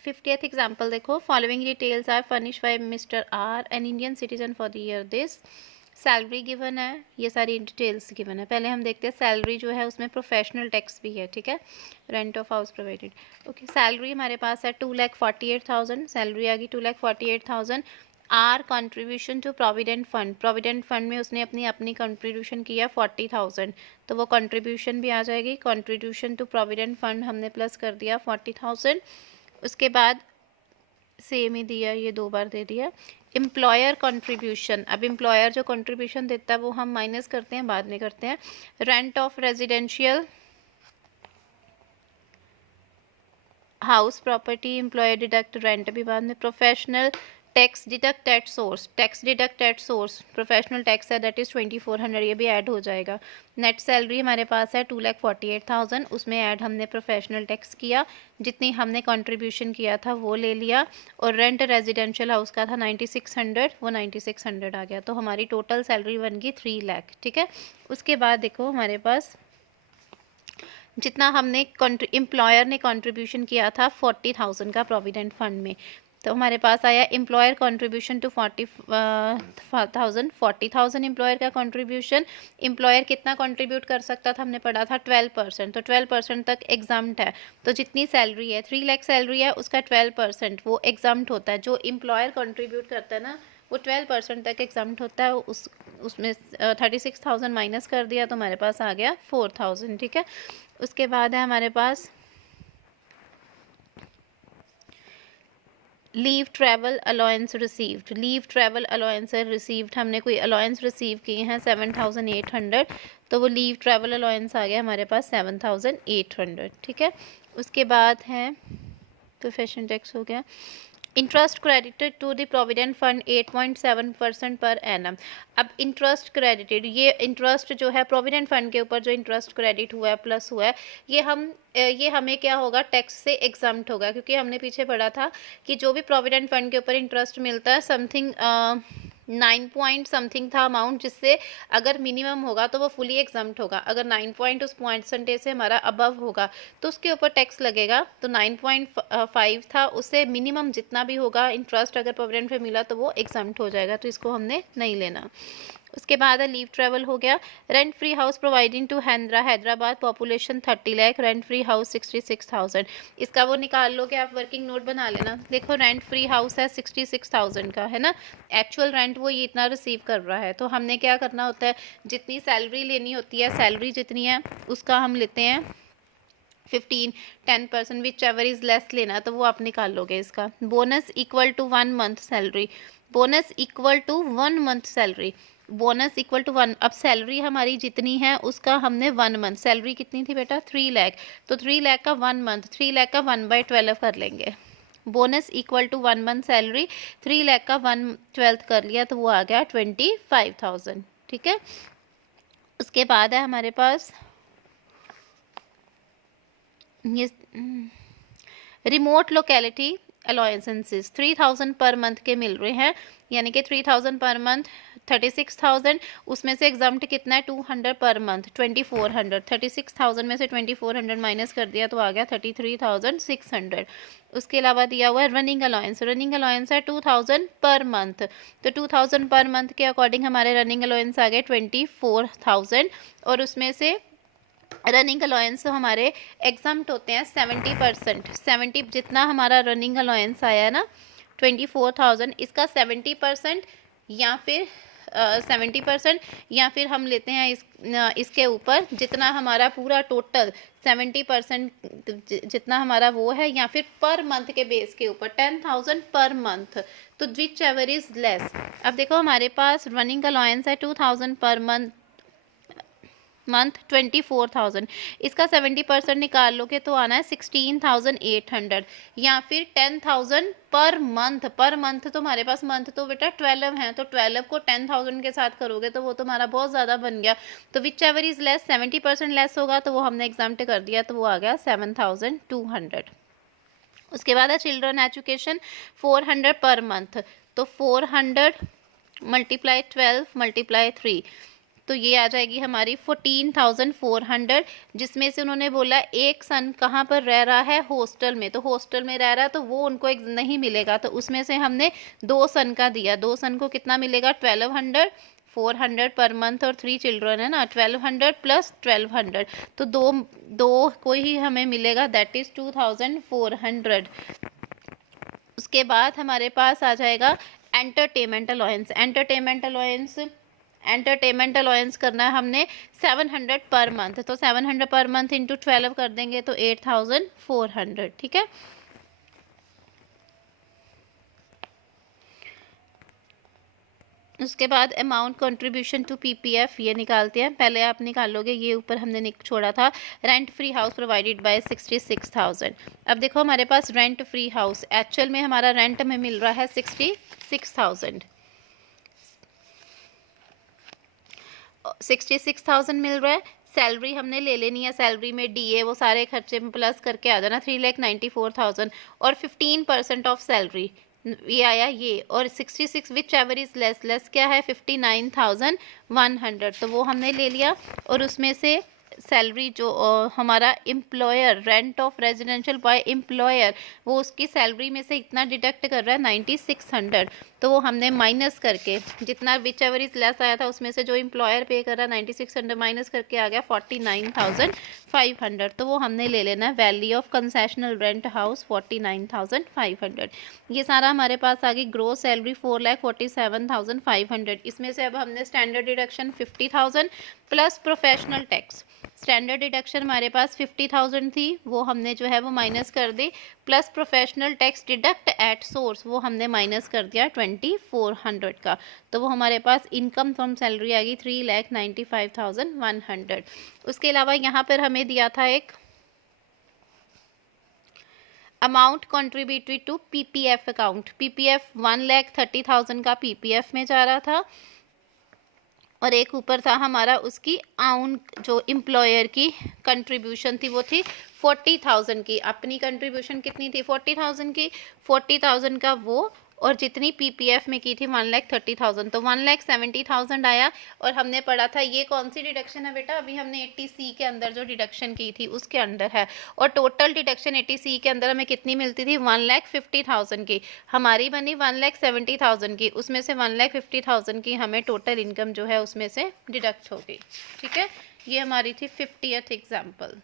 50th example देखो, following details are furnish by mister R N Indian citizen for the year this. Salary given है, ये सारी details given है। पहले हम देखते हैं सैलरी जो है उसमें प्रोफेशनल टैक्स भी है, ठीक है। Rent of house provided, okay. Salary हमारे पास है 2,48,000, सैलरी आ गई 2,48,000। R contribution to provident fund, provident fund में उसने अपनी अपनी कंट्रीब्यूशन किया 40,000, तो वो कंट्रीब्यूशन भी आ जाएगी। कंट्रीब्यूशन टू प्रोविडेंट फंड हमने प्लस कर दिया 40,000। उसके बाद सेम ही दिया, ये 2 बार दे दिया। एम्प्लॉयर कंट्रीब्यूशन, अब एम्प्लॉयर जो कंट्रीब्यूशन देता है वो हम माइनस करते हैं, बाद में करते हैं। Rent of residential house property, employer deduct rent भी बाद में। Professional tax deduct at source, tax deduct at source professional tax है, दैट इज़ 2400, ये भी ऐड हो जाएगा। नेट सैलरी हमारे पास है 2,48,000, उसमें ऐड हमने प्रोफेशनल टैक्स किया, जितनी हमने कंट्रीब्यूशन किया था वो ले लिया। और रेंट रेजिडेंशियल हाउस का था 9600, वो 9600 आ गया, तो हमारी टोटल सैलरी बन गई 3 लाख, ठीक है। उसके बाद देखो हमारे पास जितना हमने एम्प्लॉयर ने कंट्रीब्यूशन किया था 40,000 का प्रोविडेंट फंड में, तो हमारे पास आया एम्प्लॉयर कंट्रीब्यूशन टू 40,000 एम्प्लॉयर का कंट्रीब्यूशन। एम्प्लॉयर कितना कंट्रीब्यूट कर सकता था, हमने पढ़ा था 12%, तो 12% तक एग्जाम्ट है। तो जितनी सैलरी है 3 लाख सैलरी है, उसका 12% वो एग्जाम्ट होता है। जो एम्प्लॉयर कंट्रीब्यूट करता है ना वो 12% तक एग्जाम्ट होता है। उसमें 36,000 माइनस कर दिया तो हमारे पास आ गया 4,000, ठीक है। उसके बाद है हमारे पास leave travel allowance received, leave travel allowance received, हमने कोई अलाउंस रिसीव किए हैं 7,800, तो वो लीव ट्रैवल अलाउंस आ गया हमारे पास 7,800, ठीक है। उसके बाद है प्रोफेशन टैक्स हो गया। Interest credited to the provident fund 8.7% per annum. अब इंटरेस्ट क्रेडिटेड, ये इंटरेस्ट जो है प्रोविडेंट फंड के ऊपर जो इंटरेस्ट क्रेडिट हुआ है प्लस हुआ है, ये हमें क्या होगा, टैक्स से एग्जाम्प्ट होगा, क्योंकि हमने पीछे पढ़ा था कि जो भी प्रोविडेंट फंड के ऊपर इंटरेस्ट मिलता है समथिंग 9 पॉइंट समथिंग था अमाउंट, जिससे अगर मिनिमम होगा तो वो फुली एग्जाम्प्ट होगा। अगर 9 पॉइंट उस परसेंटेज से हमारा अबव होगा तो उसके ऊपर टैक्स लगेगा। तो 9.5 था, उससे मिनिमम जितना भी होगा इंटरेस्ट अगर प्रोविडेंट पे मिला तो वो एग्जाम्प्ट हो जाएगा, तो इसको हमने नहीं लेना। उसके बाद है लीव ट्रैवल हो गया। Rent free house providing to Hyderabad, population 30 lakh, rent free house 66,000। इसका वो निकाल लो कि आप वर्किंग नोट बना लेना। देखो रेंट फ्री हाउस है 66,000 का, है ना। एक्चुअल रेंट वो ये इतना रिसीव कर रहा है, तो हमने क्या करना होता है, जितनी सैलरी लेनी होती है, सैलरी जितनी है उसका हम लेते हैं 10% विच एवर इज लेस लेना, तो वो आप निकाल लोगे इसका। Bonus equal to 1 month salary, bonus equal to 1 month salary, bonus equal to 1। अब सैलरी हमारी जितनी है उसका हमने 1 मंथ, सैलरी कितनी थी बेटा 3 लाख, तो 3 लाख का 1 मंथ, 3 लाख का 1/12 कर लेंगे। Bonus equal to 1 month salary, 3 lakh का 1/12 कर लिया तो वो आ गया 25,000, ठीक है। उसके बाद है हमारे पास ये remote locality allowances 3,000 per month के मिल रहे हैं, यानी कि 3,000 पर मंथ 36,000, उसमें से एग्जाम्प्ट कितना है 200 पर मंथ 2,400, 36,000 में से 2,400 माइनस कर दिया तो आ गया 33,600। उसके अलावा दिया हुआ है रनिंग अलाउंस, रनिंग अलाउंस है 2,000 पर मंथ, तो 2,000 पर मंथ के अकॉर्डिंग हमारे रनिंग अलाउंस आ गए 24,000, और उसमें से रनिंग अलाउंस हमारे एग्जाम्प्ट होते हैं 70%, 70 जितना हमारा रनिंग अलाउंस आया है ना 24,000, इसका 70% या फिर 70% या फिर हम लेते हैं इसके ऊपर जितना हमारा पूरा टोटल 70% जितना हमारा वो है, या फिर पर मंथ के बेस के ऊपर 10,000 पर मंथ, तो विच एवर इज लेस। अब देखो हमारे पास रनिंग अलाउंस है 2,000 पर मंथ 24,000, इसका 70% निकाल लोगे तो आना है 16,800, या फिर 10,000 पर मंथ, पर मंथ तो हमारे पास मंथ तो बेटा 12 है, तो 12 को 10,000 के साथ करोगे तो वो तुम्हारा बहुत ज़्यादा बन गया, तो which ever is less 70% less होगा तो वो हमने एग्जाम्प्ट कर दिया, तो वो आ गया 7,200। उसके बाद है चिल्ड्रन एजुकेशन 400 पर मंथ, तो 400 × 12 × 3, तो ये आ जाएगी हमारी 14,400, जिसमें से उन्होंने बोला एक सन कहाँ पर रह रहा है, हॉस्टल में, तो हॉस्टल में रह रहा है तो वो उनको एक नहीं मिलेगा, तो उसमें से हमने 2 सन का दिया। 2 सन को कितना मिलेगा, 1200, 400 पर मंथ और 3 चिल्ड्रन है ना, 1200 प्लस 1200, तो दो को ही हमें मिलेगा, दैट इज 2400। उसके बाद हमारे पास आ जाएगा एंटरटेनमेंट अलाउंस। एंटरटेनमेंट अलाउंस करना है हमने 700 पर मंथ, तो 700 पर मंथ इंटू 12 कर देंगे तो 8400, ठीक है। उसके बाद अमाउंट कंट्रीब्यूशन टू पीपीएफ ये निकालते हैं। पहले आप निकालोगे, ये ऊपर हमने छोड़ा था rent free house provided by 66,000। अब देखो हमारे पास रेंट फ्री हाउस, एक्चुअल में हमारा रेंट में मिल रहा है 66,000, 66,000 मिल रहा है। सैलरी हमने ले लेनी है, सैलरी में डीए वो सारे खर्चे प्लस करके आ जाना 3,94,000 और 15% ऑफ सैलरी ये आया ये, और 66 विच एवर इज लेस क्या है 59,100, तो वो हमने ले लिया। और उसमें से सैलरी जो हमारा employer, rent of residential by employer, वो उसकी सैलरी में से इतना डिडक्ट कर रहा है 9600, तो वो हमने माइनस करके जितना विच एवर इज लेस आया था उसमें से जो एम्प्लॉयर पे कर रहा है 9600 माइनस करके आ गया 49,500, तो वो हमने ले लेना है value of concessional rent house 49,500। ये सारा हमारे पास आ गई ग्रोस सैलरी 4,47,500। इसमें से अब हमने standard deduction 50,000 plus professional tax. Standard deduction हमारे पास 50,000 थी, वो हमने जो है वो माइनस कर दी, plus professional tax deduct at source वो हमने माइनस कर दिया 2,400 का, तो वो हमारे पास इनकम फ्रॉम सैलरी आ गई 3,95,100। उसके अलावा यहाँ पर हमें दिया था एक amount contributory to PPF account. PPF 1,30,000 का पीपीएफ में जा रहा था, और एक ऊपर था हमारा उसकी आउन जो एम्प्लॉयर की कंट्रीब्यूशन थी वो थी 40,000 की। अपनी कंट्रीब्यूशन कितनी थी 40,000 की, 40,000 का वो, और जितनी पीपीएफ में की थी 1,30,000, तो 1,70,000 आया। और हमने पढ़ा था ये कौन सी डिडक्शन है बेटा, अभी हमने 80C के अंदर जो डिडक्शन की थी उसके अंदर है, और टोटल डिडक्शन 80C के अंदर हमें कितनी मिलती थी 1,50,000 की, हमारी बनी 1,70,000 की, उसमें से 1,50,000 की हमें टोटल इनकम जो है उसमें से डिडक्ट हो गई, ठीक है। ये हमारी थी 50th एग्जाम्पल।